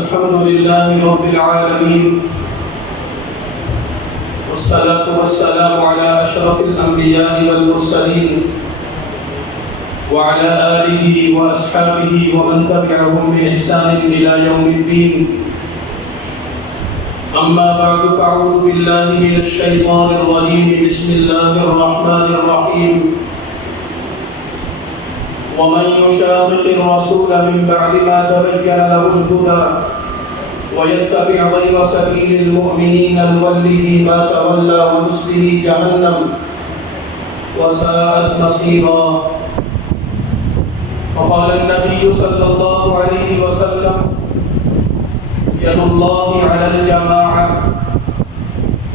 الحمد لله رب العالمين، والصلاة والسلام على أشرف الأنبياء والمرسلين وعلى آله وأصحابه ومن تبعهم بإحسان إلى يوم الدين. أما بعد فأعوذ بالله من الشيطان الرجيم. بسم الله الرحمن الرحيم. ومن يشاقق الرسول من بعد ما تبين له الهدى ويتبع غير سبيل المؤمنين نوله ما تولى ونصله جهنم وساءت مصيرا. وقال النبي صلى الله عليه وسلم: يد الله على الجماعة.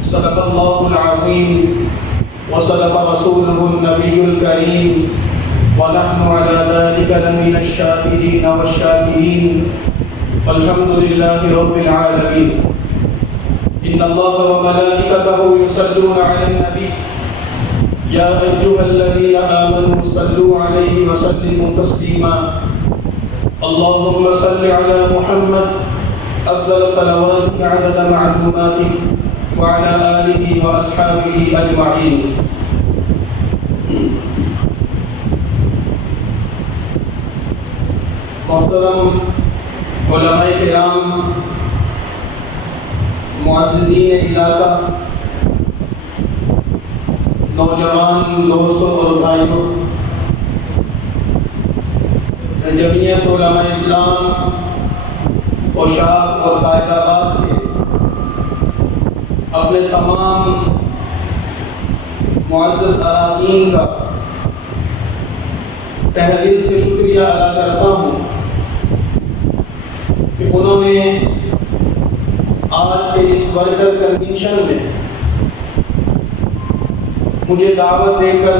صدق الله العظيم وصدق رسوله النبي الكريم، ونحن على ذلك لمن الشاهدين والشاكرين، والحمد لله رب العالمين. إن الله وملائكته يصلون على النبي يا أيها الذين آمنوا صلوا عليه وسلموا تسليما. اللهم صل على محمد أفضل صلواتك عدد معلوماتك وعلى آله وأصحابه أجمعين. محترم علماء کرام، معززین علاقہ، نوجوان دوستوں اور بھائیوں، جمعیت علماء اسلام اوشاق اور قائد آباد کے اپنے تمام معزز اراکین کا تہہ دل سے شکریہ ادا کرتا ہوں کہ انہوں نے آج کے اس ورکر کنونشن میں مجھے دعوت دے کر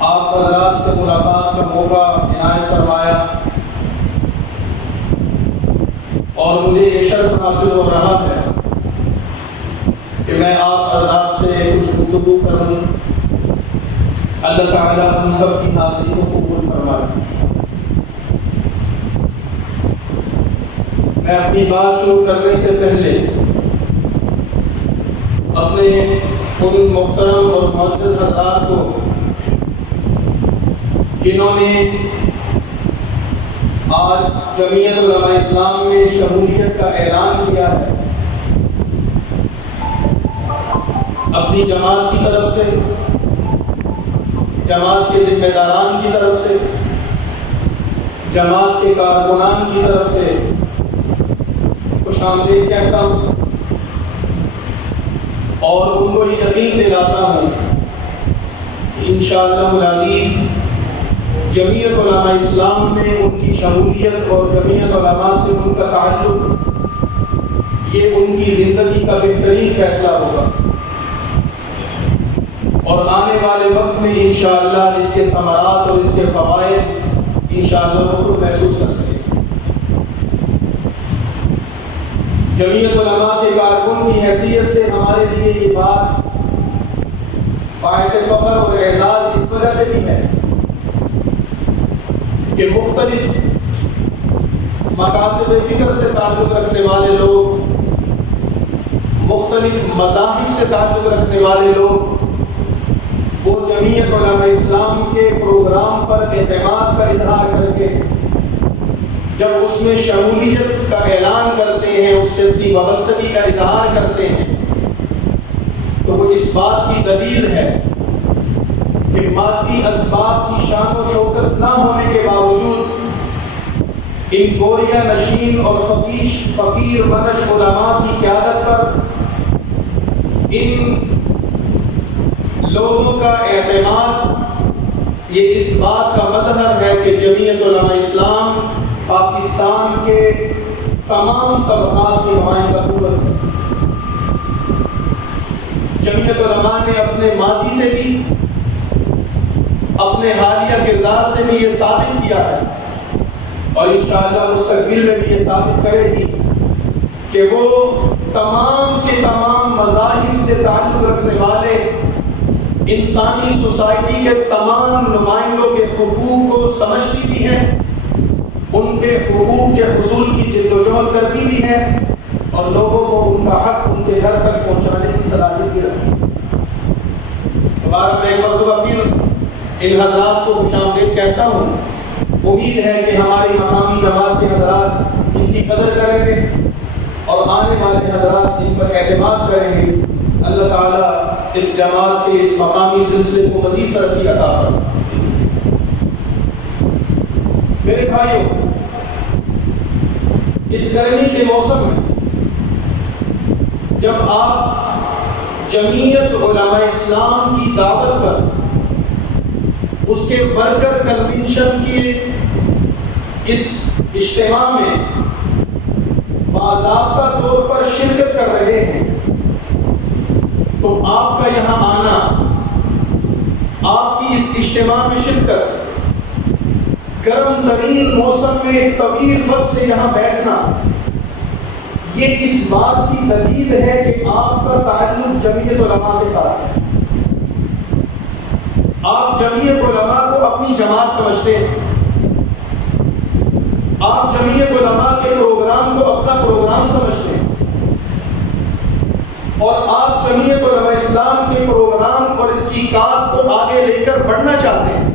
آپ حضرات سے ملاقات کا موقع عنایت فرمایا، اور مجھے یہ شرف حاصل ہو رہا ہے کہ میں آپ حضرات سے کچھ گفتگو کروں. اللہ تعالیٰ ہم سب کی حاضری کو قبول فرمائے. میں اپنی بات شروع کرنے سے پہلے اپنے ان محترم اور معزز حضرات کو جنہوں نے آج جمعیت علماء اسلام میں شمولیت کا اعلان کیا ہے، اپنی جماعت کی طرف سے، جماعت کے ذمہ داران کی طرف سے، جماعت کے کارکنان کی طرف سے خوش آمدید کہتا ہوں، اور ان کو یہ یقین دلاتا ہوں کہ انشاءاللہ العزیز جمعیت علماء اسلام میں ان کی شمولیت اور جمعیت علماء سے ان کا تعلق یہ ان کی زندگی کا بہترین فیصلہ ہوگا، اور آنے والے وقت میں انشاءاللہ اس کے ثمرات اور اس کے فوائد انشاءاللہ وہ خود محسوس کر سکیں. جمعیت علماء کے کارکن کی حیثیت سے ہمارے لیے یہ بات باعث فخر اور اعزاز اس وجہ سے بھی ہے کہ مختلف مکاتب فکر سے تعلق رکھنے والے لوگ، مختلف مذاہب سے تعلق رکھنے والے لوگ، وہ جمعیت علماء اسلام کے پروگرام پر اعتماد کا اظہار کر کے جب اس میں شمولیت کا اعلان کرتے ہیں، اس سے اپنی وابستگی کا اظہار کرتے ہیں، تو وہ اس بات کی دلیل ہے کہ مادی اسباب کی شان و شوکت نہ ہونے کے باوجود ان گوریا نشین اور فقیر منش علماء کی قیادت پر ان لوگوں کا اعتماد یہ اس بات کا مظہر ہے کہ جمعیت علماء اسلام پاکستان کے تمام طبقات کی نمائندہ قوت ہے. جمعیت علماء نے اپنے ماضی سے بھی، اپنے حالیہ کردار سے بھی یہ ثابت کیا ہے، اور انشاءاللہ مستقبل میں بھی یہ ثابت کرے گی کہ وہ تمام کے تمام مذاہب سے تعلق رکھنے والے انسانی سوسائٹی کے تمام نمائندوں کے حقوق کو سمجھتی بھی ہیں ان کے حقوق کے حصول کی جدوجہد کرتی بھی ہے اور لوگوں کو ان کا حق ان کے گھر تک پہنچانے کی صلاحیت بھی رکھتی ہے۔ دوبارہ میں ایک مرتبہ پھر ان حضرات کو خوش آمدید کہتا ہوں۔ امید ہے کہ ہماری مقامی جماعت کے حضرات ان کی قدر کریں گے اور آنے والے حضرات ان پر اعتماد کریں گے۔ اللہ تعالیٰ اس جماعت کے اس مقامی سلسلے کو مزید ترقی عطا فرمائے۔ میرے بھائیوں، اس گرمی کے موسم میں جب آپ جمعیت علماء اسلام کی دعوت پر اس کے ورکر کنونشن کے اس اجتماع میں باضابطہ طور پر شرکت کر رہے ہیں تو آپ کا یہاں آنا، آپ کی اس اجتماع میں شرکت، گرم ترین موسم میں ایک طویل وقت سے یہاں بیٹھنا، یہ اس بات کی دلیل ہے کہ آپ کا تعلق جمعیت علماء کے ساتھ ہے۔ آپ جمعیت علماء کو اپنی جماعت سمجھتے ہیں، آپ جمعیت علماء کے پروگرام کو اپنا پروگرام سمجھتے ہیں اور آپ جمعیت علماء اسلام کے پروگرام اور اس کی کاز کو آگے لے کر بڑھنا چاہتے ہیں،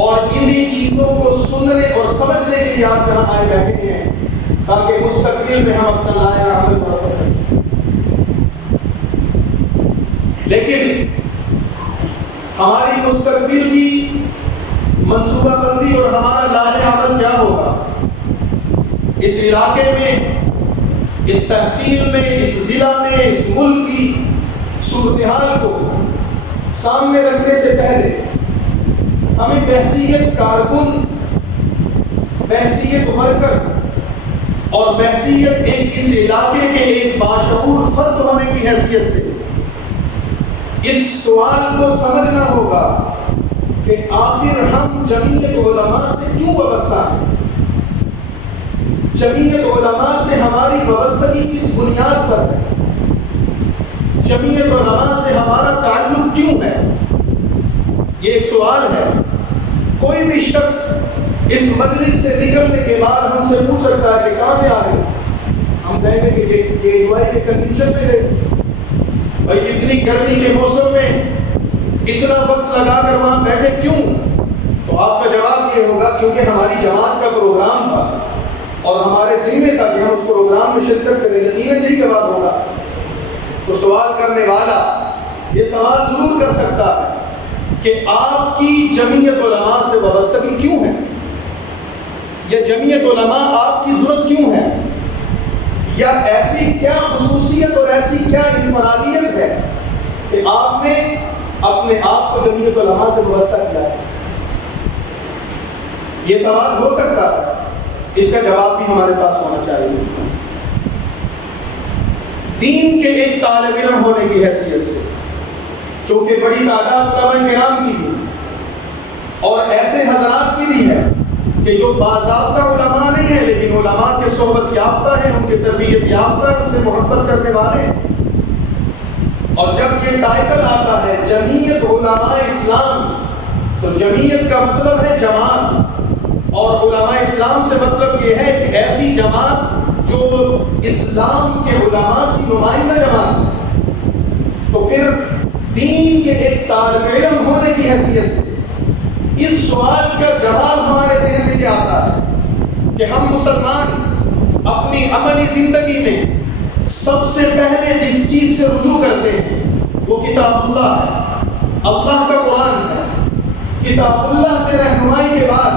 اور انہی چیزوں کو سننے اور سمجھنے کے لیے آپ یہاں آئے بیٹھے ہیں تاکہ مستقبل میں ہم اپنا لایا عمل مرتب کریں۔ لیکن ہماری مستقبل کی منصوبہ بندی اور ہمارا لاہ عمل کیا ہوگا؟ اس علاقے میں، اس تحصیل میں، اس ضلع میں، اس ملک کی صورتحال کو سامنے رکھنے سے پہلے ہمیں بحیثیت کارکن، بحیثیت ورکر اور بحیثیت ایک اس علاقے کے ایک باشعور فرد ہونے کی حیثیت سے اس سوال کو سمجھنا ہوگا کہ آخر ہم جمعیت علماء سے کیوں وابستہ ہیں؟ جمعیت علماء سے ہماری وابستگی کس بنیاد پر ہے؟ جمعیت علماء سے ہمارا تعلق کیوں ہے؟ یہ ایک سوال ہے۔ کوئی بھی شخص اس مجلس سے نکلنے کے بعد ہم سے پوچھ سکتا ہے کہ کہاں سے آ رہے ہیں؟ ہم کہیں گے کہ JUI کے کنونشن میں گئے۔ بھائی اتنی گرمی کے موسم میں اتنا وقت لگا کر وہاں بیٹھے کیوں؟ تو آپ کا جواب یہ ہوگا کیونکہ ہماری جماعت کا پروگرام تھا اور ہمارے ذمہ تھا کہ ہم اس پروگرام میں شرکت کریں۔ یقیناً یہی جواب ہوگا۔ تو سوال کرنے والا یہ سوال ضرور کر سکتا ہے کہ آپ کی جمعیت علماء سے وابستگی کیوں ہے؟ یا جمعیت علماء آپ کی ضرورت کیوں ہے؟ یا ایسی کیا خصوصیت اور ایسی کیا انفرادیت ہے کہ آپ نے اپنے آپ کو جمعیت علماء سے وابستہ کیا ہے؟ یہ سوال ہو سکتا ہے، اس کا جواب بھی ہمارے پاس ہونا چاہیے۔ دین کے ایک طالب علم ہونے کی حیثیت سے، چونکہ بڑی تعداد علماء کرام کی بھی اور ایسے حضرات کی بھی ہے کہ جو باضابطہ علماء نہیں ہیں لیکن علماء کے صحبت یافتہ ہیں، ان کے تربیت یافتہ ہیں، ان سے محبت کرنے والے ہیں، اور جب یہ ٹائٹل آتا ہے جمعیت علماء اسلام تو جمعیت کا مطلب ہے جماعت، اور علماء اسلام سے مطلب یہ ہے کہ ایسی جماعت جو اسلام کے علماء کی نمائندہ جماعت ہے۔ تو پھر دین کے ایک طالب علم ہونے کی حیثیت سے اس سوال کا جواب ہمارے ذہن میں کیا آتا ہے کہ ہم مسلمان اپنی عملی زندگی میں سب سے پہلے جس چیز سے رجوع کرتے ہیں وہ کتاب اللہ ہے، اللہ کا قرآن ہے۔ کتاب اللہ سے رہنمائی کے بعد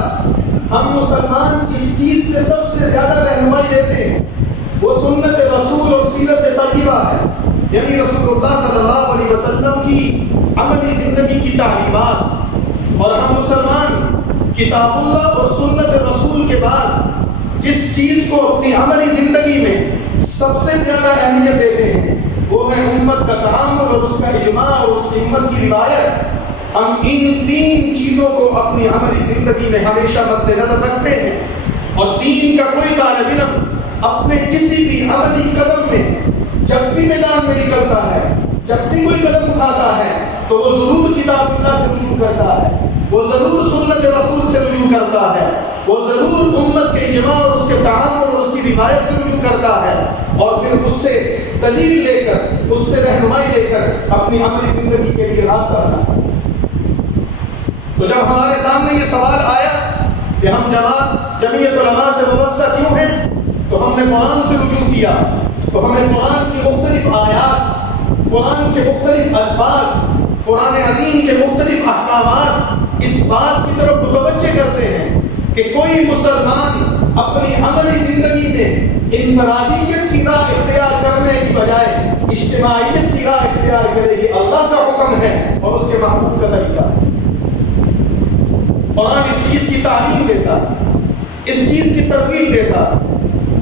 ہم مسلمان اس چیز سے سب سے زیادہ رہنمائی لیتے ہیں وہ سنت رسول اور سیرت طیبہ ہے، یعنی رسول اللہ صلی اللہ علیہ وسلم کی عملی زندگی کی تعلیمات۔ اور ہم مسلمان کتاب اللہ اور سنت رسول کے بعد جس چیز کو اپنی عملی زندگی میں سب سے زیادہ اہمیت دیتے ہیں وہ ہے امت کا تعامل اور اس کا اجماع اور اس کی امت کی روایت۔ ہم ان تین چیزوں کو اپنی عملی زندگی میں ہمیشہ مد نظر رکھتے ہیں، اور دین کا کوئی طالب علم اپنے کسی بھی عملی قدم میں جب بھی میدان میں نکلتا ہے، جب بھی کوئی قدم اٹھاتا ہے تو وہ ضرور کتاب اللہ سے رجوع کرتا ہے، وہ ضرور سنت رسول سے رجوع کرتا ہے، وہ ضرور امت کے اجماع اور اس کے تعامل اور اس کی روایت سے رجوع کرتا ہے اور پھر اس سے دلیل لے کر، اس سے رہنمائی لے کر اپنی عملی زندگی کے لیے راستہ بناتا ہے۔ تو جب ہمارے سامنے یہ سوال آیا کہ ہم جمعیت علماء سے وابستہ کیوں ہیں، تو ہم نے قرآن سے رجوع کیا، تو ہمیں قرآن کی مختلف آیات، قرآن کے مختلف الفاظ، قرآن عظیم کے مختلف احکامات اس بات کی طرف متوجہ کرتے ہیں کہ کوئی مسلمان اپنی عملی زندگی میں انفرادیت کی راہ اختیار کرنے کی بجائے اجتماعیت کی راہ اختیار کرے گی۔ اللہ کا حکم ہے اور اس کے محبوب کا طریقہ ہے۔ قرآن اس چیز کی تعلیم دیتا، اس چیز کی ترغیب دیتا۔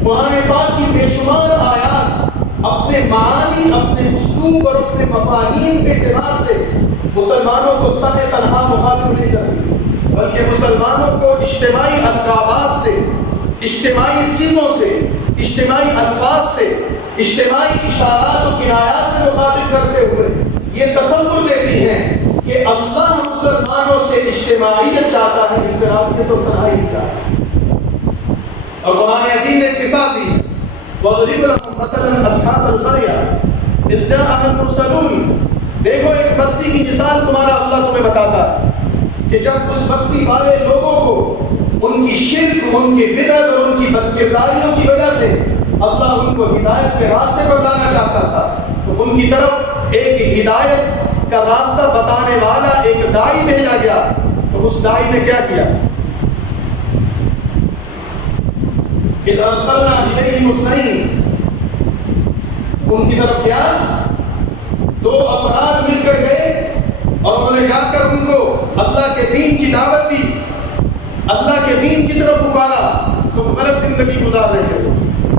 قرآن پاک کی بے شمار آیات اپنے معانی، اپنے اسلوب اور اپنے مفاہیم کے اعتبار سے مسلمانوں کو تنہا مخاطب نہیں کرتی، بلکہ مسلمانوں کو اجتماعی القابات سے، اجتماعی صیغوں سے، اجتماعی الفاظ سے، اجتماعی اشارات و کنایات سے مخاطب کرتے ہوئے یہ تصور دیتی ہیں کہ اللہ مسلمانوں سے اجتماعیت چاہتا ہے، انفرادیت اور تنہائی نہیں چاہتا۔ اور قرآن عظیم نے ایک مثال دی، وَضْرِبْ لَهُمْ مَثَلًا أَصْحَابَ الْقَرْيَةِ إِذْ جَاءَهَا الْمُرْسَلُونَ۔ دیکھو ایک بستی کی مثال تمہارا اللہ تمہیں بتاتا ہے کہ جب اس بستی والے لوگوں کو ان کی شرک، ان کی بدعت اور ان کی بدکرداریوں کی وجہ سے اللہ ان کو ہدایت کے راستے پر لانا چاہتا تھا، تو ان کی طرف ایک ہدایت کا راستہ بتانے والا ایک داعی بھیجا گیا۔ تو اس داعی نے کیا کیا؟ اِذْ أَرْسَلْنَا إِلَيْهِمُ اثْنَيْنِ، ان کی طرف کیا؟ دو افراد مل کر گئے اور انہوں نے جا کر ان کو اللہ کے دین کی دعوت دی، اللہ کے دین کی طرف پکارا۔ تم غلط زندگی گزار رہے ہو،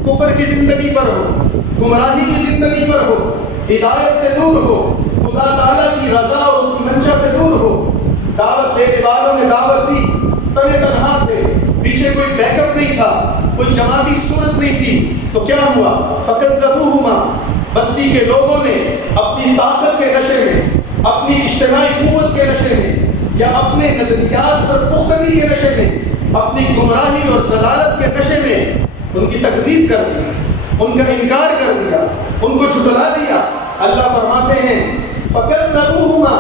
کفر کی زندگی پر ہو، گمراہی کی زندگی پر ہو، ہدایت سے دور ہو، خدا تعالیٰ کی رضا اور اس کی منشا سے دور ہو۔ دعوت دینے والوں نے دعوت دی، تنہا تھے، پیچھے کوئی بیک اپ نہیں تھا، کوئی جماعتی صورت نہیں تھی۔ تو کیا ہوا؟ فَكَذَّبُوهُمَا، بستی کے لوگوں نے اپنی طاقت کے نشے میں، اپنی اجتماعی قوت کے نشے میں، یا اپنے نظریات پر پختگی کے نشے میں، اپنی گمراہی اور ضلالت کے نشے میں ان کی تکذیب کر دی، ان کا انکار کر دیا، ان کو جھٹلا دیا۔ اللہ فرماتے ہیں فَكَذَّبُوهُمَا،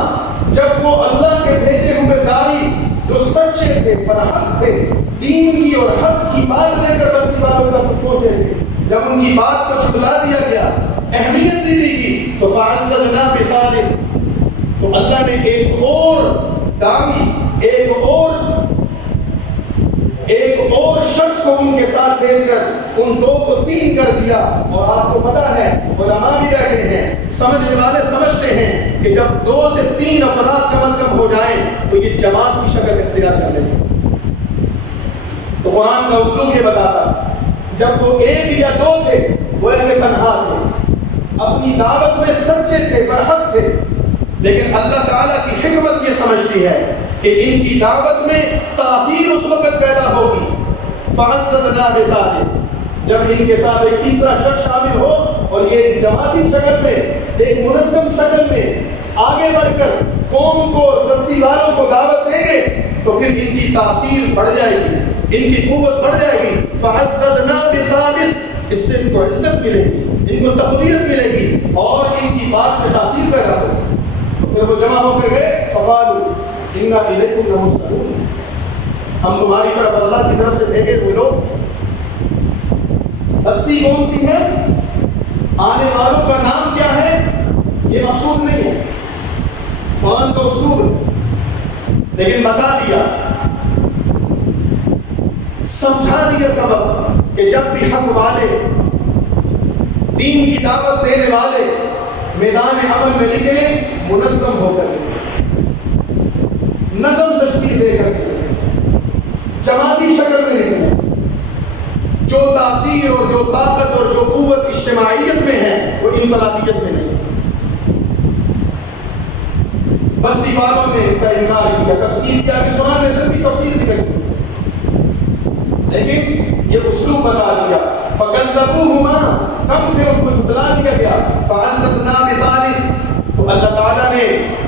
جب وہ اللہ کے بھیجے ہوئے داعی جو سچے تھے، برحق تھے، دین کی اور حق کی بات لے کر بستی والوں تک پہنچے تھے، جب ان کی بات کو جھٹلا دیا گیا، اہمیت نہیں دی گئی، تو فَعَزَّزْنَا بِثَالِثٍ، تو اللہ نے ایک اور داعی، ایک اور شخص کو ان کے ساتھ بھیج کر ان دو کو تین کر دیا۔ اور آپ کو پتا ہے، علماء بھی بیٹھے ہیں، سمجھنے والے سمجھتے ہیں کہ جب 2 سے 3 افراد کم از کم ہو جائیں تو یہ جماعت کی شکل اختیار کر لیتے ہیں۔ تو قرآن کا اسلوب یہ بتاتا ہے، جب وہ 1 یا 2 تھے وہ ایک تنہا تھے، اپنی دعوت میں سچے تھے، برحق تھے، لیکن اللہ تعالیٰ کی حکمت یہ سمجھتی ہے کہ ان کی دعوت میں تاثیر اس وقت پیدا ہوگی فَعَزَّزْنَا بِثَالِثٍ، جب ان کے ساتھ ایک تیسرا شخص شامل ہو اور یہ جماعتی شکل میں، ایک منظم شکل میں آگے بڑھ کر قوم کو اور بستی والوں کو دعوت دیں گے تو پھر ان کی تاثیر بڑھ جائے گی، ان کی قوت بڑھ جائے گی۔ فَعَزَّزْنَا بِثَالِثٍ، اس سے ان کو عزت ملے گی، ان کو تقویت ملے گی اور ان کی بات میں تاثیر پیدا ہوگی۔ پھر وہ جمع ہو کر گئے، فَقَالُوا إِنَّا إِلَيْكُمْ لَمُرْسَلُونَ، ہم تمہاری طرف اللہ کی طرف سے بھیجے ہوئے لوگ۔ بستی کون سی ہے، آنے والوں کا نام کیا ہے، یہ مقصود نہیں ہے، قرآن کا اسلوب ہے، لیکن بتا دیا، سمجھا دیا سبب کہ جب بھی حق والے، دین کی دعوت دینے والے میدان عمل میں نکلے، منظم ہو کر نظم تشکیل دے کر جماعتی شکل میں نکلے، جو تاثیر اور جو طاقت اور جو قوت اجتماعیت میں ہے وہ انفرادیت میں نہیں۔ بستی والوں نے ان کا انکار کیا، تفصیل کیا کہ قرآن نے لمبی تفصیل دکھائی، لیکن یہ اسلوب بتا دیا فَكَذَّبُوهُمَا، تب پھر ان کو جھٹلا دیا گیا۔ فَعَزَّزْنَا بِثَالِثٍ، تو اللہ تعالیٰ نے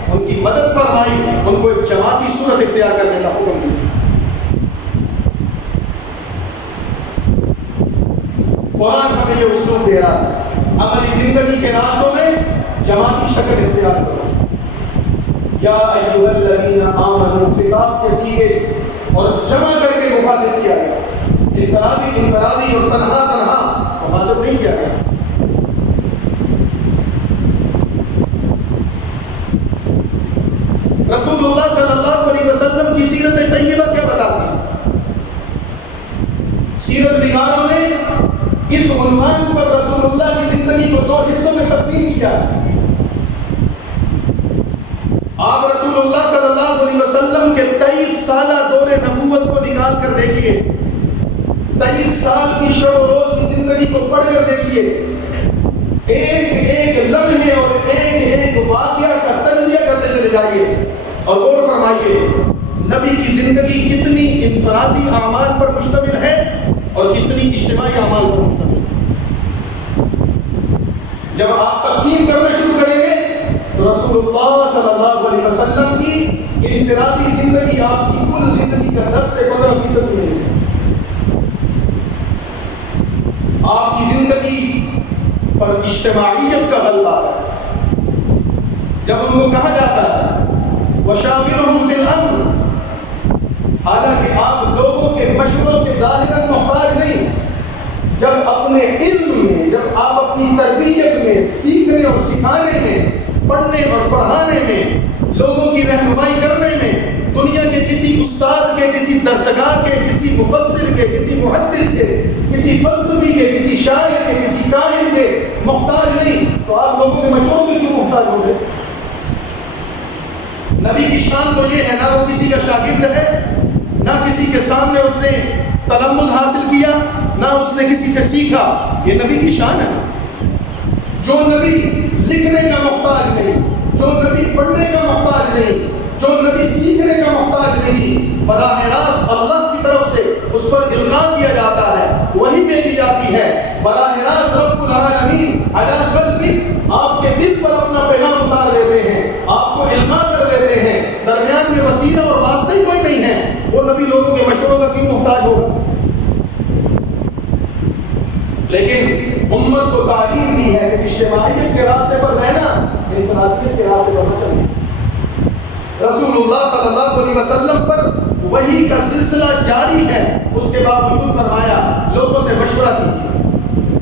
ان کی مدد فرمائی، ان کو ایک جماعتی صورت اختیار کرنے کا حکم دیا۔ قرآن ہمیں یہ اسلوب دے رہا ہے، عملی زندگی کے راستوں میں جماعتی شکل اختیار کرو۔ یا ایھا الذین آمنوا، خطاب کے سیغے اور جمع کر کے مخاطب کیا گیا، انفرادی اور تنہا مخاطب نہیں کیا گیا۔ رسول اللہ صلی اللہ علیہ وسلم کی سیرت طیبہ کیا بتاتی ہے؟ سیرت نگاروں نے اس عنوان پر رسول اللہ کی زندگی کو دو حصوں میں تقسیم کیا ہے۔ آپ رسول اللہ صلی اللہ علیہ وسلم کے 23 سالہ دور نبوت کو نکال کر دیکھیے، 23 سال کی شب و روز کی زندگی کو پڑھ کر دیکھیے، ایک ایک لمحے اور ایک ایک واقعہ کا تجزیہ کرتے چلے جائیے اور غور فرمائیے نبی کی زندگی کتنی انفرادی اعمال پر مشتمل ہے اور کتنی اجتماعی اعمال پر مشتمل ہے۔ جب آپ تقسیم کرنا شروع کریں گے تو رسول اللہ صلی اللہ علیہ وسلم کی انفرادی زندگی آپ کی کل زندگی کا 10 سے 15% میں ہے۔ آپ کی زندگی پر اجتماعیت کا غلبہ ہے۔ جب ان کو کہا جاتا ہے وَشَاوِرْهُمْ فِي الْأَمْرِ، حالانکہ آپ لوگوں کے مشوروں کے ظاہراً محتاج نہیں، جب اپنے علم میں، جب آپ اپنی تربیت میں، سیکھنے اور سکھانے میں، پڑھنے اور پڑھانے میں، لوگوں کی رہنمائی کرنے میں، دنیا کے کسی استاد کے، کسی درسگاہ کے، کسی مفسر کے، کسی محدث کے، کسی فلسفی کے، کسی شاعر کے، کسی کاہن کے محتاج نہیں، تو آپ لوگوں کے مشوروں کے کیوں محتاج ہو گئے؟ نبی کی شان تو یہ ہے، نہ وہ کسی کا شاگرد ہے، نہ کسی کے سامنے اس نے تلمذ حاصل کیا، نہ اس نے کسی سے سیکھا۔ یہ نبی کی شان ہے۔ جو نبی لکھنے کا محتاج نہیں، جو نبی پڑھنے کا محتاج نہیں، جو نبی سیکھنے کا محتاج نہیں، براہ راست اللہ کی طرف سے اس پر القاء کیا جاتا ہے، وہی بھیجی جاتی ہے، براہ راست رب العالمین علی قلبک، آپ کے دل پر اپنا پیغام اتار دیتے ہیں، آپ کو القاء کر دیتے ہیں، درمیان میں وسیلہ اور واسطہ ہی کوئی نہیں ہے۔ وہ نبی لوگوں کے مشوروں کا کیوں محتاج ہوگا؟ لیکن امت کو تعلیم دی ہے کہ اجتماعیت کے راستے پر رہنا، انفرادیت کے راستے پر نہ چلنا۔ رسول اللہ صلی اللہ علیہ وسلم پر وحی کا سلسلہ جاری ہے، اس کے باوجود فرمایا لوگوں سے مشورہ کیجیے،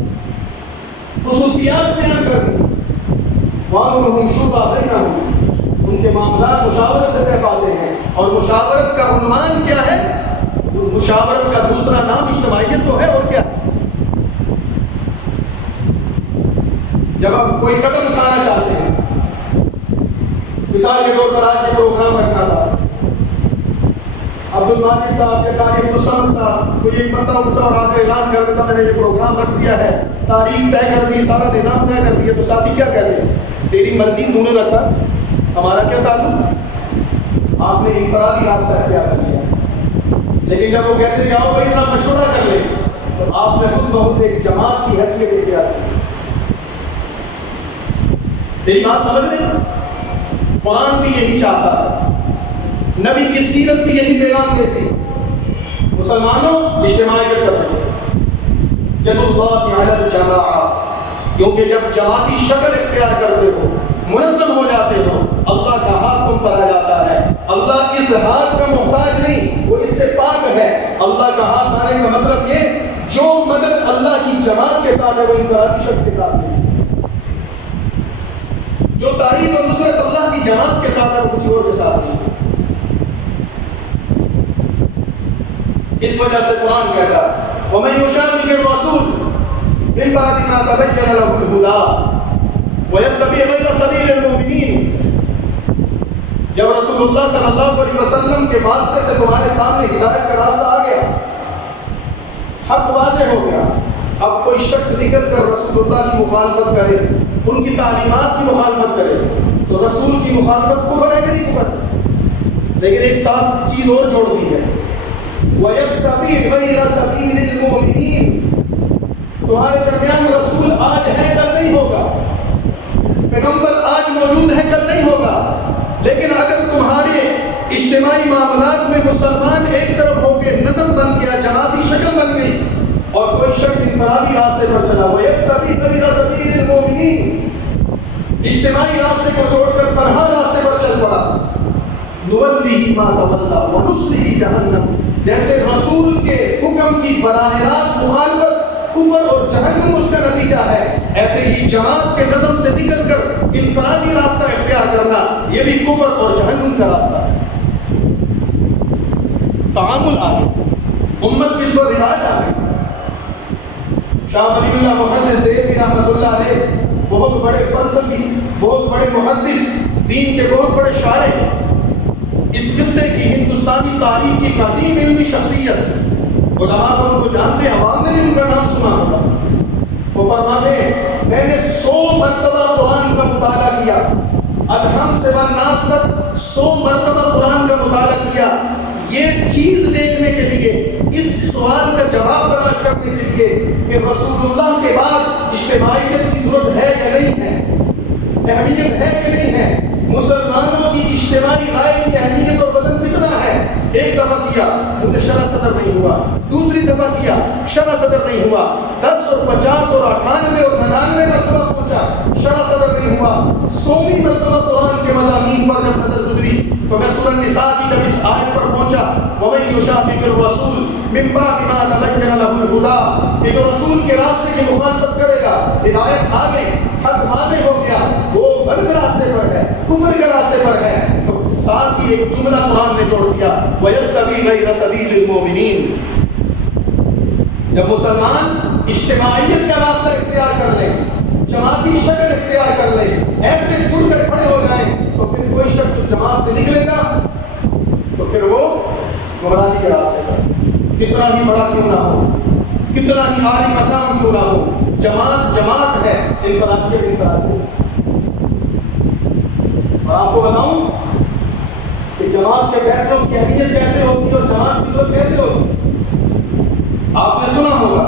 خصوصیات بیان کر دی، وَأَمْرُهُمْ شُورَىٰ بَيْنَهُمْ، ان کے معاملات مشاورت سے طے پاتے ہیں۔ اور مشاورت کا عنوان کیا ہے؟ مشاورت کا دوسرا نام اجتماعیت تو ہے، اور کیا؟ جب آپ کوئی قدم اٹھانا چاہتے ہیں، مثال کے طور پر آج یہ پروگرام رکھنا تھا، عبد الماجد صاحب یا قاری عبدالصمد صاحب کوئی ایک بندہ اٹھتا اور آ کر اعلان کر دیتا میں نے یہ پروگرام رکھ دیا ہے، تاریخ طے کر دی، سارا نظام طے کر دیا، تو ساتھی کیا کہتے ہیں؟ تیری مرضی، تو نے رکھا، ہمارا کیا تعلق؟ آپ نے انفرادی راستہ اختیار کر لیا۔ لیکن جب وہ کہتے ہیں کہ آؤ بھائی ذرا مشورہ کر لیں، تو آپ نے خود بہت ایک جماعت کی حیثیت اختیار کی۔ میری بات سمجھ لیں، قرآن بھی یہی چاہتا ہے، نبی کی سیرت بھی یہی پیغام دیتی، مسلمانوں اجتماعیت پر چلو، ید اللہ علی الجماعہ، کیونکہ جب جماعتی شکل اختیار کرتے ہو، منظم ہو جاتے ہو، اللہ کا ہاتھ تم پر آ جاتا ہے۔ اللہ اس ہاتھ کا محتاج نہیں، وہ اس سے پاک ہے۔ اللہ کا ہاتھ آنے کا مطلب یہ، جو مدد اللہ کی جماعت کے ساتھ ہے وہ انفرادی شخص کے ساتھ نہیں، جو تائید اور نصرت اللہ کی جماعت کے ساتھ ہے وہ کسی اور کے ساتھ نہیں۔ اس وجہ سے قرآن کہتا ہے وَمَن يُشَاقِقِ الرَّسُولَ مِن بَعْدِ مَا تَبَيَّنَ لَهُ الْهُدَىٰ وَيَتَّبِعْ غَيْرَ سَبِيلِ الْمُؤْمِنِينَ، جب رسول اللہ صلی اللہ علیہ وسلم کے واسطے سے تمہارے سامنے ہدایت کا راستہ آ گیا، حق واضح ہو گیا، اب کوئی شخص نکل کر رسول اللہ کی مخالفت کرے، ان کی تعلیمات کی مخالفت کرے، تو رسول کی مخالفت کفر ہے کہ نہیں کفر؟ لیکن ایک ساتھ چیز اور جوڑ دی ہے، وَيَتَّبِعْ غَيْرَ سَبِيلِ الْمُؤْمِنِينَ، تمہارے درمیان رسول آج ہے کل نہیں ہوگا، پیغمبر آج موجود ہے کل نہیں ہوگا، لیکن اگر تمہارے اجتماعی معاملات میں مسلمان ایک طرف ہو کے نظم بن گیا، جماعتی شکل بن گئی، اور کوئی شخص انفرادی راستے پر چلا وَيَتَّبِعْ غَيْرَ سَبِيلِ الْمُؤْمِنِينَ اجتماعی راستے کو چھوڑ کر تنہا راستے پر چل پڑا نُوَلِّهِ مَا تَوَلَّىٰ وَنُصْلِهِ جَهَنَّمَ جیسے رسول کے حکم کی براہ راست مخالفت کفر اور جہنم اس کا نتیجہ ہے، ایسے ہی جماعت کے نظم سے نکل کر انفرادی راستہ اختیار کرنا یہ بھی کفر اور جہنم کا راستہ ہے۔ تعامل آگے، امت کس پر رواج آگے۔ شاہ ولی اللہ محدث دہلوی رحمۃ اللہ علیہ بہت بڑے فلسفی، بہت بڑے محدث، دین کے بہت بڑے شاعر، اس خطے کی ہندوستانی تاریخ کی ایک عظیم علمی شخصیت، علماء تو ان کو جانتے ہیں، عوام نے بھی ان کا نام سنا ہوگا۔ وہ فرماتے ہیں میں نے 100 مرتبہ قرآن کا مطالعہ کیا، الحمد سے والناس تک 100 مرتبہ قرآن کا مطالعہ کیا، یہ چیز دیکھنے کے لیے، اس سوال کا جواب تلاش کرنے کے لیے کہ رسول اللہ کے بعد اجتماعیت کی ضرورت ہے یا نہیں ہے، اہمیت ہے کہ نہیں ہے، مسلمانوں کی اجتماعی رائے کی اہمیت اور وزن کتنا ہے۔ ایک دفعہ کیا مجھے شرح صدر نہیں ہوا، دوسری دفعہ کیا شرح صدر نہیں ہوا، 10 اور 50 اور 98 اور 99 مرتبہ پہنچا شرح صدر نہیں ہوا، 100ویں مرتبہ قرآن کے مضامین پر جب نظر گزری تو میں سورہ النساء کی جب اس آیت پر پہنچا وَمَن يُشَاقِقِ الرَّسُولَ مِن بَعْدِ مَا تَبَيَّنَ لَهُ الْهُدَىٰ کہ جو رسول کے راستے کی مخالفت کرے گا، ہدایت آ گئی، حق واضح ہو گیا، وہ غلط راستے پر ہے، کفر کے راستے پر ہے، تو ساتھ ہی ایک جملہ قرآن نے جوڑ دیا وَيَتَّبِعْ غَيْرَ سَبِيلِ الْمُؤْمِنِينَ۔ جب مسلمان اجتماعیت کا راستہ اختیار کر لیں، جماعتی شکل اختیار کر لیں، ایسے جڑ کر کھڑے ہو جائیں، تو پھر کوئی شخص جماعت سے نکلے گا تو پھر وہ گمراہی کے راستے پر، کتنا ہی بڑا کیوں نہ ہو، کتنا ہی عالی مقام کیوں نہ ہو، جماعت جماعت ہے، انفرادیت انفرادیت۔ اور آپ کو بتاؤں کہ جماعت کے فیصلوں کی اہمیت کیسے ہوتی ہے اور جماعت کی ضرورت کیسے ہوتی ہے۔ آپ نے سنا ہوگا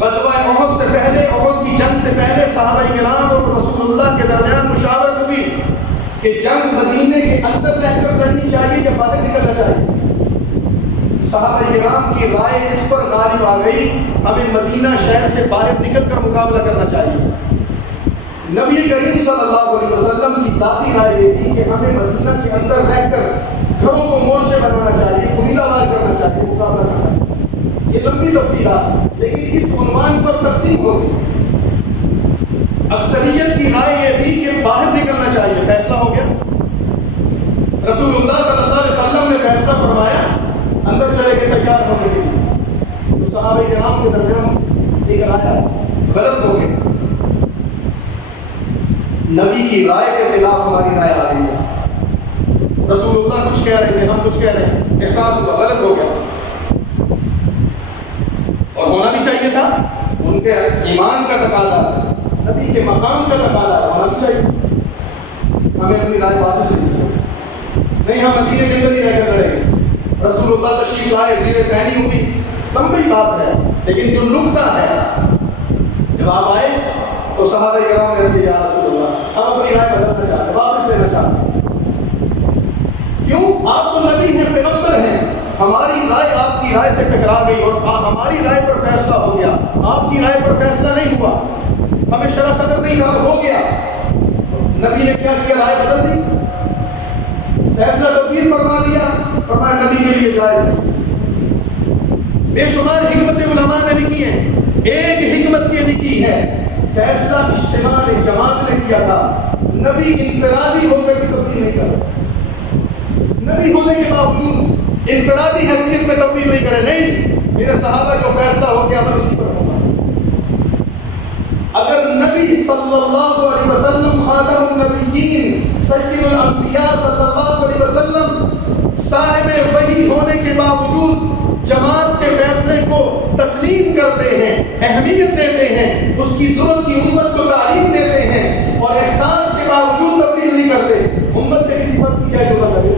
غزوہ احد سے پہلے، احد کی جنگ سے پہلے صحابہ کرام اور رسول اللہ کے درمیان مشاورت ہوئی کہ جنگ مدینے کے اندر رہ کر لڑنی چاہیے یا باہر نکلنا چاہیے۔ صحابہ کرام کی رائے اس پر غالب آ گئی ہمیں مدینہ شہر سے باہر نکل کر مقابلہ کرنا چاہیے۔ نبی کریم صلی اللہ علیہ وسلم کی ذاتی رائے یہ تھی کہ ہمیں مدینہ کے اندر رہ کر گھروں کو مورچے بنانا چاہیے، قبیلہ وار کرنا چاہیے، مقابلہ کرنا چاہیے۔ یہ لمبی تفصیلات لیکن اس عنوان پر تقسیم ہو گئی۔ اکثریت کی رائے یہ تھی کہ باہر نکلنا چاہیے، فیصلہ ہو گیا۔ رسول اللہ صلی اللہ علیہ وسلم نے فیصلہ فرمایا اندر چلے کے تیار ہونے کے لیے، تو صحابہ کرام کے درمیان ایک رائے غلط ہو گئی، نبی کی رائے کے خلاف ہماری رائے آ گئی ہے، رسول اللہ کچھ کہہ رہے تھے، ہم کچھ کہہ رہے ہیں، احساس ہوا غلط ہو گیا، اور ہونا بھی چاہیے تھا، ان کے ایمان کا تقاضا، نبی کے مقام کا تقاضا ہونا بھی چاہیے، ہمیں اپنی رائے واپس نہیں، ہم مدینے کے اندر ہی رہ کر لڑیں گے۔ رسول اللہ تشریف لائے، زیر پہنی ہوئی، لمبی بات ہے، لیکن جو نکتہ ہے جب آپ آئے تو صحابہ کرام نے کہا یا رسول اللہ ہم اپنی رائے بدلنا چاہتے ہیں، واپس لینا چاہتے ہیں۔ کیوں؟ آپ تو نبی ہیں، پیغمبر ہیں، ہماری رائے آپ کی رائے سے ٹکرا گئی اور ہماری رائے پر فیصلہ ہو گیا، آپ کی رائے پر فیصلہ نہیں ہوا، ہمیں شرح صدر نہیں کہا، ہو گیا۔ نبی نے کیا کیا؟ رائے بدل دی، فیصلہ تبدیل فرما دیا، فرمایا نبی کے لیے جائز نہیں۔ بے شمار حکمت علماء نے لکھی ہیں، ایک حکمت یہ لکھی ہے فیصلہ اجتماع نے، جماعت نے کیا تھا، نبی انفرادی ہو کر بھی تبدیل نہیں کر، نبی ہونے کے باوجود انفرادی حیثیت میں تبدیل نہیں کرے، نہیں میرے صحابہ جو فیصلہ ہو گیا میں اسی پر ہوں۔ اگر نبی صلی اللہ علیہ وسلم خاتم النبیین سید الانبیاء صلی اللہ علیہ وسلم صاحب وحی ہونے کے باوجود جماعت کے فیصلے کو تسلیم کرتے ہیں، اہمیت دیتے ہیں، اس کی ضرورت کی امت کو تعلیم دیتے ہیں اور احساس کے باوجود تبدیل نہیں کرتے، امت میں کسی بات کی کیا ضرورت ہے؟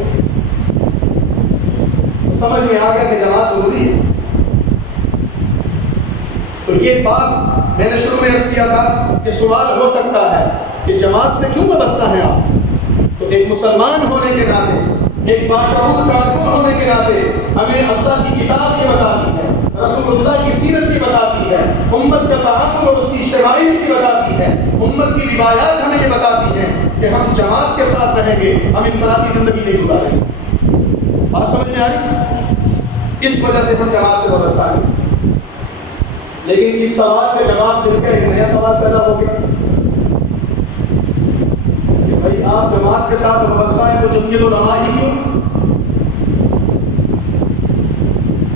سمجھ میں آ گیا کہ جماعت ضروری ہے۔ تو یہ بات میں نے شروع میں عرض کیا تھا کہ سوال ہو سکتا ہے کہ جماعت سے کیوں وابستہ ہیں آپ؟ تو ایک مسلمان ہونے کے ناطے، ایک باشعور کارکن ہونے کے ناطے ہمیں اللہ کی کتاب یہ بتاتی ہے، رسول اللہ کی سیرت کی بتاتی ہے، امت کا تعاون اور اس کی اجتماعیت کی بتاتی ہے، امت کی روایات ہمیں یہ بتاتی ہیں کہ ہم جماعت کے ساتھ رہیں گے، ہم انفرادی زندگی نہیں گزاریں گے۔ بات سمجھ میں آ رہی؟ اس وجہ سے ہم جماعت سے وابستہ ہیں۔ لیکن اس سوال کا جواب دل کر ایک نیا سوال پیدا ہو گیا کہ بھائی آپ جماعت کے ساتھ وابستہ ہیں تو جمعیت علماء ہی کیوں؟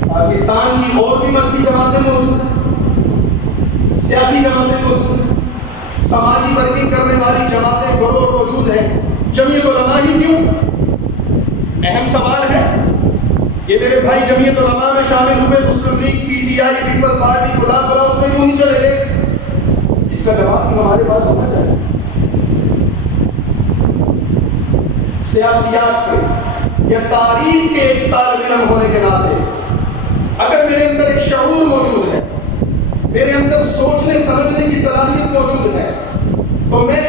پاکستان کی اور بھی مذہبی جماعتیں موجود ہیں، سیاسی جماعتیں موجود ہیں، سماجی ورکنگ کرنے والی جماعتیں گروہ موجود ہیں، جمعیت علماء ہی کیوں؟ اہم سوال ہے۔ یہ میرے بھائی جمعیت علماء میں شامل ہوئے، Muslim League, P T I, People Party, خدا بلا، اس میں کیوں نہیں چلے گئے؟ اس کا جواب ہمارے پاس ہونا چاہیے۔ سیاسیات کے یا تاریخ کے ایک طالب علم ہونے کے ناطے اگر میرے اندر ایک شعور موجود ہے، میرے اندر سوچنے سمجھنے کی صلاحیت موجود ہے، تو میں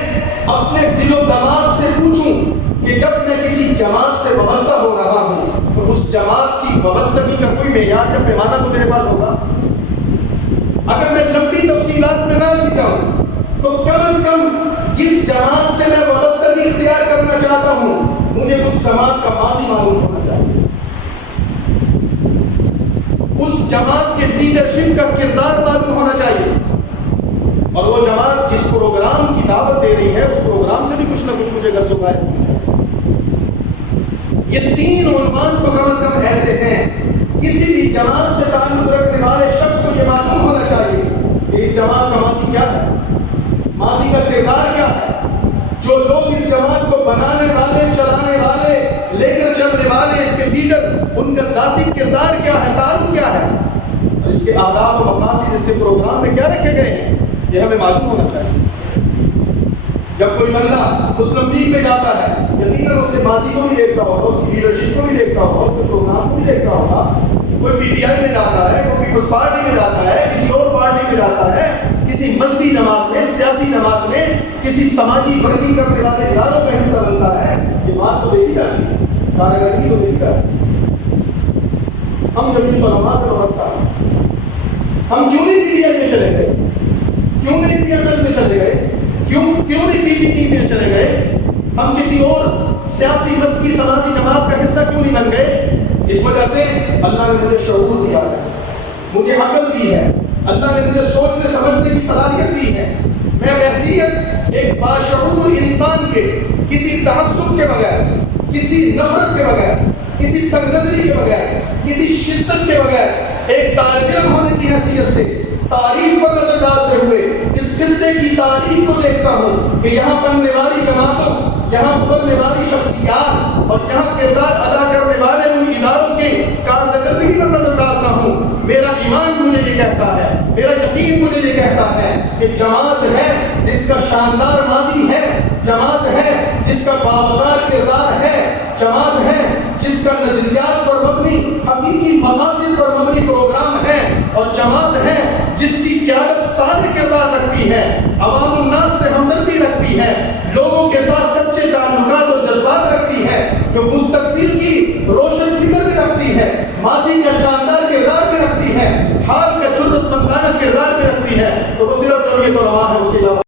اپنے دل و دماغ سے پوچھوں کہ جب میں کسی جماعت سے وابستہ ہو رہا ہوں تو اس جماعت کی وابستگی کا کوئی معیار یا پیمانہ تو میرے پاس ہوگا۔ اگر میں لمبی تفصیلات میں نہ بھی جاؤں تو کم از کم جس جماعت سے میں وابستگی اختیار کرنا چاہتا ہوں مجھے اس جماعت کا ماضی معلوم ہونا چاہیے، اس جماعت کے لیڈرشپ کا کردار معلوم ہونا چاہیے، اور وہ جماعت جس پروگرام کی دعوت دے رہی ہے اس پروگرام سے بھی کچھ نہ کچھ مجھے گھر چکا۔ یہ تین عنوان تو کم از کم ایسے ہیں، کسی بھی جماعت سے تعلق رکھنے والے شخص کو یہ معلوم ہونا چاہیے کہ اس جماعت کا ماضی کیا ہے، ماضی کا کردار کیا ہے، جو لوگ اس جماعت کو بنانے والے، چلانے والے، لے کر چلنے والے، اس کے لیڈر، ان کا ذاتی کردار کیا ہے، تعلق کیا ہے، اور اس کے اہداف و مقاصد اس کے پروگرام میں کیا رکھے گئے ہیں، یہ ہمیں معلوم ہونا چاہیے۔ جب کوئی بندہ مسلم لیگ میں جاتا ہے، یقیناً اس کے ماضی کو بھی دیکھتا ہوگا، اس کی لیڈرشپ کو بھی دیکھتا ہوگا، اس کے پروگرام کو بھی دیکھتا ہوگا۔ کوئی پی ٹی آئی میں جاتا ہے، کوئی پیپلز پارٹی میں جاتا ہے، کسی اور پارٹی میں جاتا ہے، کسی مذہبی جماعت میں، سیاسی جماعت میں، کسی سماجی ورکنگ کرنے والے اداروں کا حصہ بنتا ہے، یہ بات تو دیکھی جاتی ہے، کارکردگی تو دیکھی جاتی ہے۔ ہم جمعیت علماء سے وابستہ ہیں، ہم کیوں نہیں پی ٹی آئی میں چلے گئے، کیوں نہیں پی ایم ایل میں چلے گئے، کیوں نہیں پی پی پی میں چلے گئے، ہم کسی اور سیاسی مذہبی سماجی جماعت کا حصہ کیوں نہیں بن گئے؟ اس وجہ سے اللہ نے مجھے شعور دیا ہے، مجھے عقل دی ہے، اللہ نے مجھے سوچنے سمجھنے کی صلاحیت دی ہے۔ میں بحیثیت ایک باشعور انسان کے کسی تعصب کے بغیر، کسی نفرت کے بغیر، کسی تنگ نظری کے بغیر، کسی شدت کے بغیر، ایک طالب علم ہونے کی حیثیت سے تاریخ پر نظر ڈالتے ہوئے اس خطے کی تاریخ کو دیکھتا ہوں کہ یہاں بننے والی جماعتوں، یہاں بننے والی شخصیات اور یہاں کردار ادا کرنے والے ان اداروں کے کارکردگی پر نظر ڈالتا ہوں۔ میرا ایمان مجھے یہ کہتا ہے، میرا یقین مجھے یہ کہتا ہے کہ جماعت ہے جس کا شاندار ماضی ہے، جماعت ہے جس کا باوقار کردار ہے، جماعت ہے جس کا نظریات پر مبنی حقیقی مقاصد پر مبنی پروگرام ہے، اور جماعت ہے جس کی قیادت سارے کردار رکھتی ہے، عوام الناس